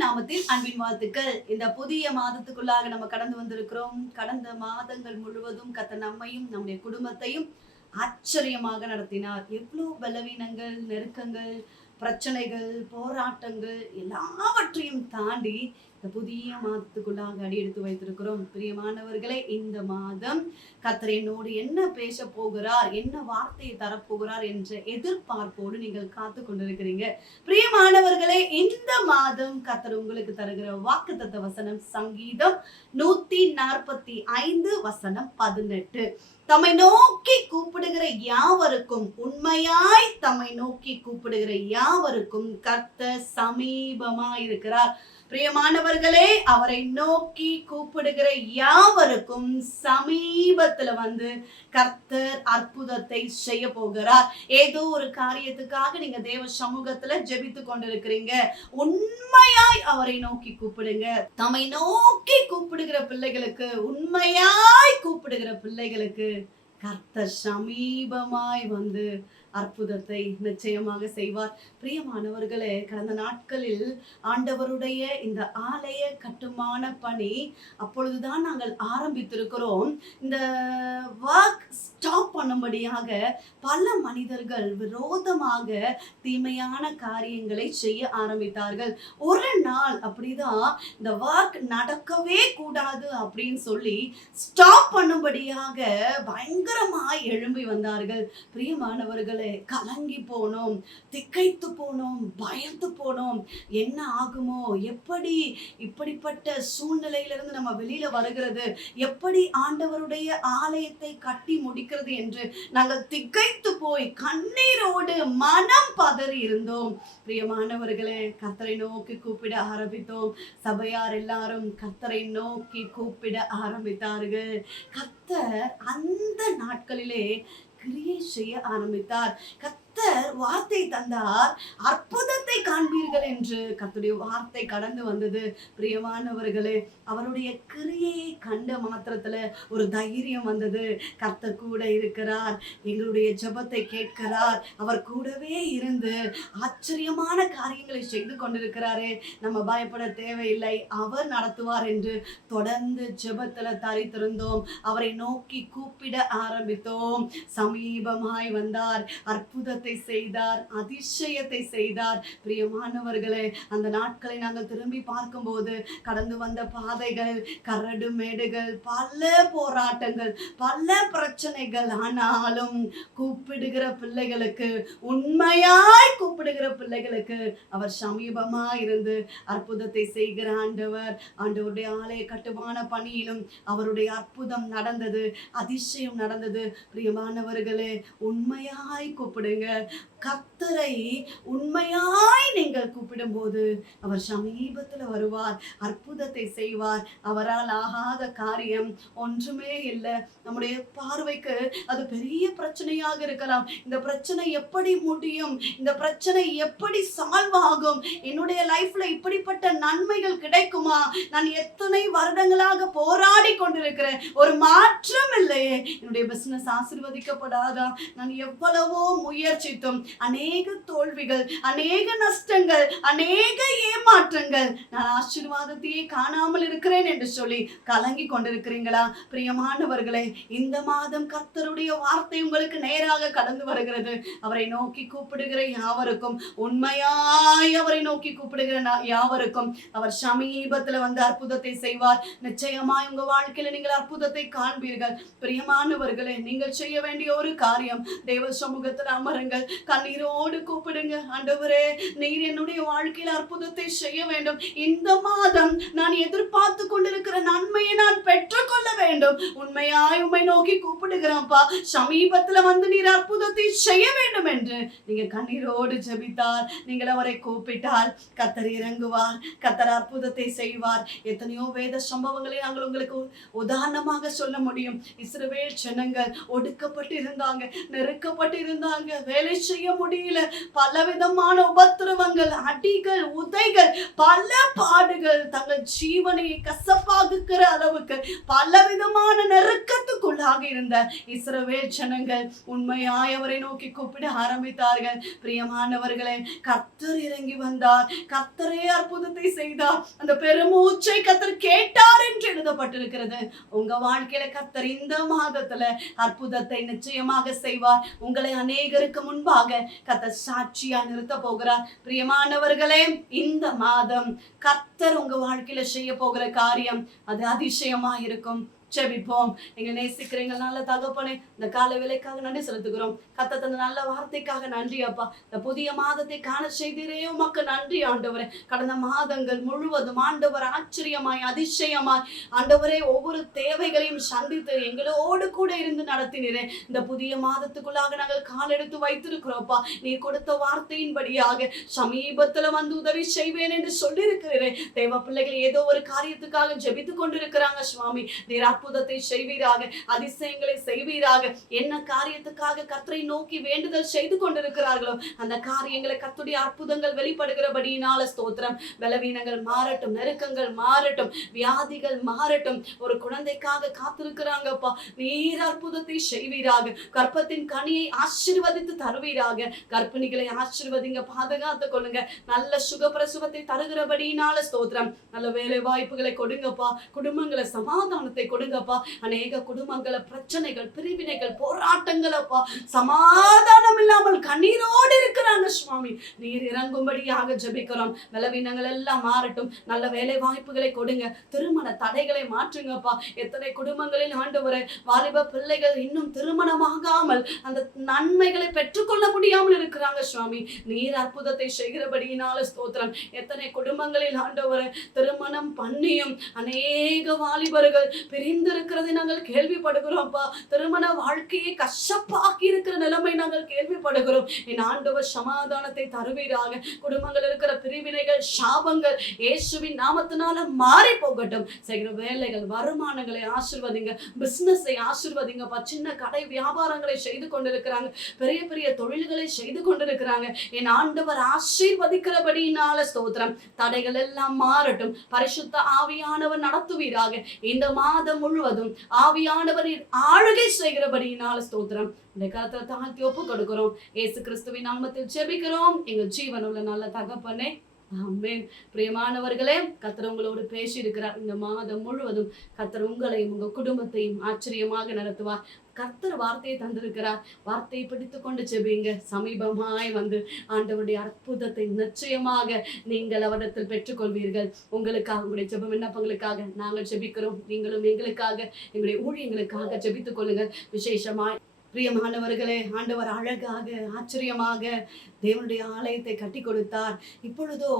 இயேசுவின் நாமத்தில் அன்பின் வாழ்த்துக்கள். இந்த புதிய மாதத்துக்குள்ளாக நம்ம கடந்து வந்திருக்கிறோம். கடந்த மாதங்கள் முழுவதும் கர்த்தர் நம்மையும் நம்முடைய குடும்பத்தையும் ஆச்சரியமாக நடத்தினார். எவ்வளோ பலவீனங்கள், நெருக்கங்கள், பிரச்சனைகள், போராட்டங்கள் எல்லாவற்றையும் தாண்டி இந்த புதிய மாதத்துக்குள்ளாக அடி எடுத்து வைத்திருக்கிறோம். பிரியமானவர்களே, இந்த மாதம் கர்த்தர் என்னோடு என்ன பேச போகிறார், என்ன வார்த்தையை தரப்போகிறார் என்ற எதிர்பார்ப்போடு நீங்கள் காத்து கொண்டிருக்கிறீங்க. பிரியமானவர்களே, இந்த மாதம் கர்த்தர் உங்களுக்கு தருகிற வாக்குத்தத்த வசனம் சங்கீதம் 145 வசனம் 18. தம்மை நோக்கி கூப்பிடுகிற யாவருக்கும், உண்மையாய் தம்மை நோக்கி கூப்பிடுகிற யாவருக்கும் கர்த்தர் சமீபமாய் இருக்கிறார். பிரியமானவர்களே, அவரை நோக்கி கூப்பிடுகிற யாவருக்கும் சமீபத்துல கர்த்தர் அற்புதத்தை செய்ய போகிறார். ஏதோ ஒரு காரியத்துக்காக நீங்க தேவ சமூகத்துல ஜெபித்து கொண்டிருக்கிறீங்க. உண்மையாய் அவரை நோக்கி கூப்பிடுங்க. தம்மை நோக்கி கூப்பிடுகிற பிள்ளைகளுக்கு, உண்மையாய் கூப்பிடுகிற பிள்ளைகளுக்கு கர்த்தர் சமீபமாய் அற்புதத்தை நிச்சயமாக செய்வார். பிரியமானவர்களே, கடந்த நாட்களில் ஆண்டவருடைய இந்த ஆலய கட்டுமான பணி அப்பொழுதுதான் நாங்கள் ஆரம்பித்திருக்கிறோம். இந்த ஒர்க் ஸ்டாப் பண்ணும்படியாக பல மனிதர்கள் விரோதமாக தீமையான காரியங்களை செய்ய ஆரம்பித்தார்கள். ஒரு நாள் அப்படிதான் இந்த ஒர்க் நடக்கவே கூடாது அப்படின்னு சொல்லி ஸ்டாப் பண்ணும்படியாக பயங்கரமாய் எழும்பி வந்தார்கள். பிரியமானவர்கள், கலங்கி போனோம், திகைத்து போனோம், பயந்து போனோம். என்ன ஆகுமோ, எப்படி இப்படிப்பட்ட சூழ்நிலையிலிருந்து நம்ம வெளியில வருகிறது, எப்படி ஆண்டவருடைய ஆலயத்தை கட்டி முடிக்கிறது என்று நாங்கள் திகைத்து போய் கண்ணீரோடு மனம் பதறி இருந்தோம். பிரியமானவர்களே, கர்த்தரை நோக்கி கூப்பிட ஆரம்பித்தோம். சபையார் எல்லாரும் கர்த்தரை நோக்கி கூப்பிட ஆரம்பித்தார்கள். கர்த்தர் அந்த நாட்களிலே கிரியை செய்ய ஆரம்பித்தார். கர்த்தர் வார்த்தை தந்தார், அற்புதத்தை காண்பீர்கள் என்று கர்த்தருடைய வார்த்தை கடந்து வந்தது. பிரியமானவர்களே, அவருடைய கிரியையை கண்ட மாத்திரத்துல ஒரு தைரியம் வந்தது. கர்த்தர் கூட இருக்கிறார், எங்களுடைய ஜெபத்தை கேட்கிறார், அவர் கூடவே இருந்து ஆச்சரியமான காரியங்களை செய்து கொண்டிருக்கிறாரே, நம்ம பயப்பட தேவையில்லை, அவர் நடத்துவார் என்று தொடர்ந்து ஜெபத்துல தரித்திருந்தோம். அவரை நோக்கி கூப்பிட ஆரம்பித்தோம். சமீபமாய் வந்தார், அற்புதத்தை செய்தார், அதிசயத்தை செய்தார். பிரியமானவர்களே, அந்த நாட்களை நாங்கள் திரும்பி பார்க்கும்போது கடந்து வந்த பாதைகள், கரடு மேடுகள், பல போராட்டங்கள், பல பிரச்சனைகள். ஆனாலும் கூப்பிடுகிற பிள்ளைகளுக்கு, உண்மையாய் கூப்பிடுகிற பிள்ளைகளுக்கு அவர் சமீபமாய் இருந்து அற்புதத்தை செய்கிற ஆண்டவர். ஆண்டவருடைய ஆலய கட்டுமான பணியிலும் அவருடைய அற்புதம் நடந்தது, அதிசயம் நடந்தது. பிரியமானவர்களே, உண்மையாய் கூப்பிடுங்க. கர்த்தரை உண்மையாய் நீங்கள் கூப்பிடும் போது அவர் சமீபத்துல வருவார், அற்புதத்தை செய்வார். அவரால் ஆகாத காரியம் ஒன்றுமே இல்லை. நம்முடைய பார்வைக்கு அது பெரிய பிரச்சனையாக இருக்கலாம். இந்த பிரச்சனை எப்படி முடியும், இந்த பிரச்சனை எப்படி சால்வ் ஆகும், என்னுடைய லைஃப்ல இப்படிப்பட்ட நன்மைகள் கிடைக்குமா, நான் எத்தனை வருடங்களாக போராடி கொண்டிருக்கிறேன், ஒரு மாற்றம் இல்லையே, என்னுடைய பிசினஸ் ஆசீர்வதிக்கப்படாதா, நான் எவ்வளவோ முயற்சித்தும் அநேக தோல்விகள், அநேக நஷ்டங்கள், அநேக ஏமாற்றங்கள், நான் ஆசீர்வாதத்தையே காணாமல் இருக்கிறேன் என்று சொல்லி கலங்கி கொண்டிருக்கிறீங்களா? பிரியமானவர்களே, இந்த மாதம் கர்த்தருடைய வார்த்தை உங்களுக்கு நேராக கடந்து வருகிறது. அவரை நோக்கி கூப்பிடுகிற யாவருக்கும், உண்மையாய் அவரை நோக்கி கூப்பிடுகிற யாவருக்கும் அவர் சமீபத்துல அற்புதத்தை செய்வார். நிச்சயமாய் உங்க வாழ்க்கையில நீங்கள் அற்புதத்தை காண்பீர்கள். பிரியமானவர்களே, நீங்கள் செய்ய வேண்டிய ஒரு காரியம், தேவ சமூகத்தில் அமருங்கள், கண்ணீரோடு கூப்பிடுங்க. ஆண்டவரே, நீர் என்னுடைய வாழ்க்கையில அற்புதத்தை செய்ய வேண்டும். இந்த மாதம் நான் எதிர்பார்த்து கொண்டிருக்கிற நன்மையை நான் பெற்றுக்கொள்ள வேண்டும். உண்மையாய் உம்மை நோக்கி கூப்பிடுகிறோம்ப்பா, சமீபத்துல நீர் அற்புதத்தை செய்ய வேண்டும் என்று நீங்க கண்ணீரோடு ஜெபித்தால், நீங்கள் அவரை கூப்பிட்டால் கர்த்தர் இறங்குவார், கர்த்தர் அற்புதத்தை செய்வார். எத்தனையோ வேத சம்பவங்களை நாங்கள் உங்களுக்கு உதாரணமாக சொல்ல முடியும். இஸ்ரவேல் ஜனங்கள் ஒடுக்கப்பட்டு இருந்தாங்க, நெருக்கப்பட்டு இருந்தாங்க, வேலை செய்ய முடியல, பலவிதமான உபத்திரவங்கள், அடிகள், உதைகள், பல பாடுகள், தங்கள் ஜீவனை கசப்பாக்குகிற அளவுக்கு பலவிதமான நெருக்கத்துக்குள்ளாக இருந்த இஸ்ரவேல் ஜனங்கள் உண்மையாய் அவரை நோக்கி கூப்பிட ஆரம்பித்தார்கள். பிரியமானவர்களே, கர்த்தர் இறங்கி வந்தார், கர்த்தரே அற்புதத்தை செய்தார், அந்த பெருமூச்சை கர்த்தர் கேட்டார் என்று எழுதப்பட்டிருக்கிறது. உங்க வாழ்க்கையில கர்த்தர் இந்த மாதத்துல அற்புதத்தை நிச்சயமாக செய்வார். உங்களை அநேகருக்கு முன்பாக கர்த்தர் சாட்சியா நிறுத்த போகிறார். பிரியமானவர்களே, இந்த மாதம் கர்த்தர் உங்க வாழ்க்கையில செய்ய போகிற காரியம் அது அதிசயமா இருக்கும். ஜெபிப்போம். எங்க நேசிக்கிற எங்கள் நல்ல தகப்பனே, இந்த கால வேலைக்காக நன்றி செலுத்துகிறோம். கர்த்தர் தந்த நல்ல வார்த்தைக்காக நன்றி அப்பா. இந்த புதிய மாதத்தை காண செய்தீரே, உமக்கு நன்றி ஆண்டவரே. கடந்த மாதங்கள் முழுவதும் ஆண்டவர் ஆச்சரியமாய் அதிசயமாய் ஆண்டவரே ஒவ்வொரு தேவைகளையும் சந்தித்து எங்களோடு கூட இருந்து நடத்தினீரே. இந்த புதிய மாதத்துக்குள்ளாக நாங்கள் கால் எடுத்து வைத்திருக்கிறோம்ப்பா. நீ கொடுத்த வார்த்தையின்படியாக சமீபத்துல வந்து உதவி செய்வேன் என்று சொல்லியிருக்கிறீரே. தேவ பிள்ளைகள் ஏதோ ஒரு காரியத்துக்காக ஜெபித்துக் கொண்டிருக்கிறாங்க சுவாமி. நீர் அற்புதத்தை செய்வீராக, அதிசயங்களை செய்வீராக. என்ன காரியத்துக்காக கர்த்தரை நோக்கி வேண்டுதல் செய்து கொண்டிருக்கிறார்களோ அந்த காரியங்களை கர்த்தருடைய அற்புதங்கள் வெளிப்படுகிறபடியினால ஸ்தோத்திரம். பலவீனங்கள் மாறட்டும், நெருக்கங்கள் மாறட்டும், வியாதிகள் மாறட்டும். ஒரு குழந்தைக்காக காத்திருக்கிறாங்கப்பா, நீர் அற்புதத்தை செய்வீராக. கர்ப்பத்தின் கனியை ஆசீர்வதித்து தருவீராக. கர்ப்பிணிகளை ஆசீர்வதிங்க, பாதுகாத்துக் கொள்ளுங்க. நல்ல சுகப்பிரசவத்தை தருகிறபடியினால ஸ்தோத்திரம். நல்ல வேலை வாய்ப்புகளை கொடுங்கப்பா. குடும்பங்களை சமாதானத்தை கொடுங்கப்பா. அநேக குடும்பங்கள பிரச்சனைகள், பிரிவினைகள், போராட்டங்கள் அப்பா, சமாதானம் இல்லாமல் கண்ணீரோடு இருக்கிறாங்க சுவாமி. நீர் இறங்கும்படியாக ஜெபிக்கிறோம். பலவீனங்கள் எல்லாம் மாறட்டும். நல்ல வேலை வாய்ப்புகளை கொடுங்க. திருமண தடைகளை மாற்றுங்கப்பா. எத்தனை குடும்பங்களில் ஆண்டவரே வாலிப பிள்ளைகள் இன்னும் திருமணமாகாமல் அந்த நன்மைகளை பெற்றுக்கொள்ள முடியாமல் இருக்கிறாங்க சுவாமி. நீர் அற்புதத்தை செய்கிறபடியினால ஸ்தோத்திரம். எத்தனை குடும்பங்களில் ஆண்டவரே திருமணம் பண்ணியும் அநேக வாலிபர்கள் பிரிந்திருக்கிறதை நாங்கள் கேள்விப்படுகிறோம்ப்பா. திருமண வாழ்க்கையை கஷ்டப்பாக்கி இருக்கிற நிலைமை நாங்கள் கேள்விப்படுகிறோம். என் ஆண்டவர் சமாதானத்தை தருவீராக. குடும்பங்கள் இருக்கிற பிரிவினைகள், சாபங்கள் இயேசுவின் நாமத்தினால மாறி போகட்டும். செய்கிற வேலைகள், வருமானங்களை ஆசீர்வதிங்க. பிசினஸை ஆசீர்வதிங்கப்பா. சின்ன கடை வியாபாரங்களை செய்து கொண்டிருக்கிறாங்க, பெரிய பெரிய தொழில்களை செய்து கொண்டிருக்கிறாங்க. என் ஆண்டவர் ஆசீர்வதிக்கிறபடியினால ஸ்தோத்திரம். தடைகள் எல்லாம் மாறட்டும். பரிசுத்த ஆவியானவர் நடத்துவீராக. இந்த மாதம் முழுவதும் ஆவியானவரின் ஆளுகை செய்கிறபடியினால ஸ்தோத்திரம். இந்த காலத்துல தாழ்த்தி ஒப்பு கொடுக்கிறோம். இயேசு கிறிஸ்துவின் நாமத்தில் ஜெபிக்கிறோம் எங்கள் ஜீவனுள்ள நல்ல தகப்பனே, ஆமென். பிரியமானவர்களே, கர்த்தர் உங்களோடு பேசி இருக்கிறார். இந்த மாதம் முழுவதும் கர்த்தர் உங்களையும் உங்க குடும்பத்தையும் ஆச்சரியமாக நடத்துவார். கர்த்தர் வார்த்தையை தந்திருக்கிறார். வார்த்தையை பிடித்துக் கொண்டு ஜெபிங்க. சமீபமாய் வந்து ஆண்டவருடைய அற்புதத்தை நிச்சயமாக நீங்கள் அவரிடத்தில் பெற்றுக்கொள்வீர்கள். உங்களுக்காக, உங்களுடைய ஜெப விண்ணப்பங்களுக்காக நாங்கள் ஜெபிக்கிறோம். நீங்களும் எங்களுக்காக, எங்களுடைய ஊழியங்களுக்காக ஜெபித்துக் கொள்ளுங்கள். விசேஷமாய் பிரியமானவர்களே, ஆண்டவர் அழகாக ஆச்சரியமாக தேவனுடைய ஆலயத்தை கட்டி கொடுத்தார். இப்பொழுதோ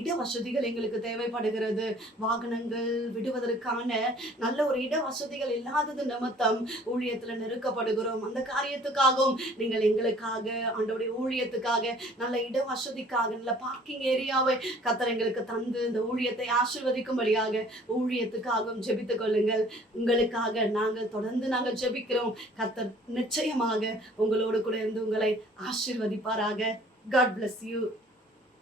இட வசதிகள் எங்களுக்கு தேவைப்படுகிறது. வாகனங்கள் விடுவதற்கான நல்ல ஒரு இட வசதிகள் இல்லாதது நிமித்தம் ஊழியத்துல நெருக்கப்படுகிறோம். அந்த காரியத்துக்காகவும் நீங்கள் எங்களுக்காக, ஆண்டவருடைய ஊழியத்துக்காக, நல்ல இட வசதிக்காக, நல்ல பார்க்கிங் ஏரியாவை கர்த்தர் எங்களுக்கு தந்து இந்த ஊழியத்தை ஆசீர்வதிக்கும்படியாக ஊழியத்துக்காகவும் ஜெபித்துக் கொள்ளுங்கள். உங்களுக்காக நாங்கள் தொடர்ந்து ஜெபிக்கிறோம். கர்த்தர் நிச்சயமாக உங்களோடு கூட இருந்து உங்களை ஆசீர்வதிப்பாராக. God bless you.